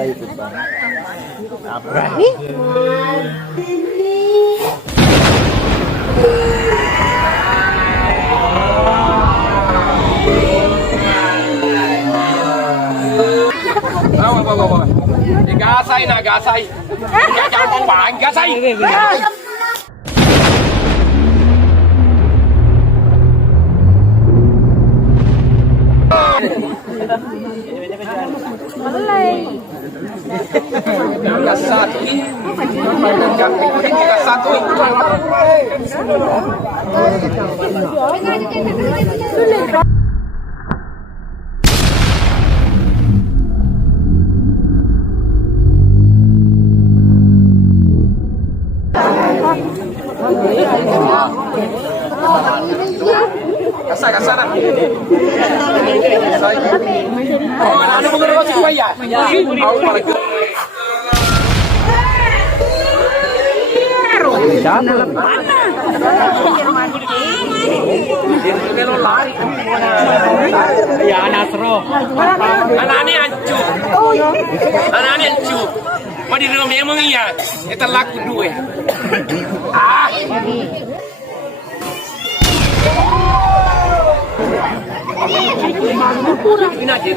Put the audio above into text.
kita ikut bang. Bawa. Gasai nak gasai. Jangan bang, gasai. Gas satu. Gas satu. Kasar. Oh, ada beberapa sih ya. Aku malah ke. Ya Nasro. Anaknya hancur. Mau di rumah memang iya. Kita laku dua. Ini aja.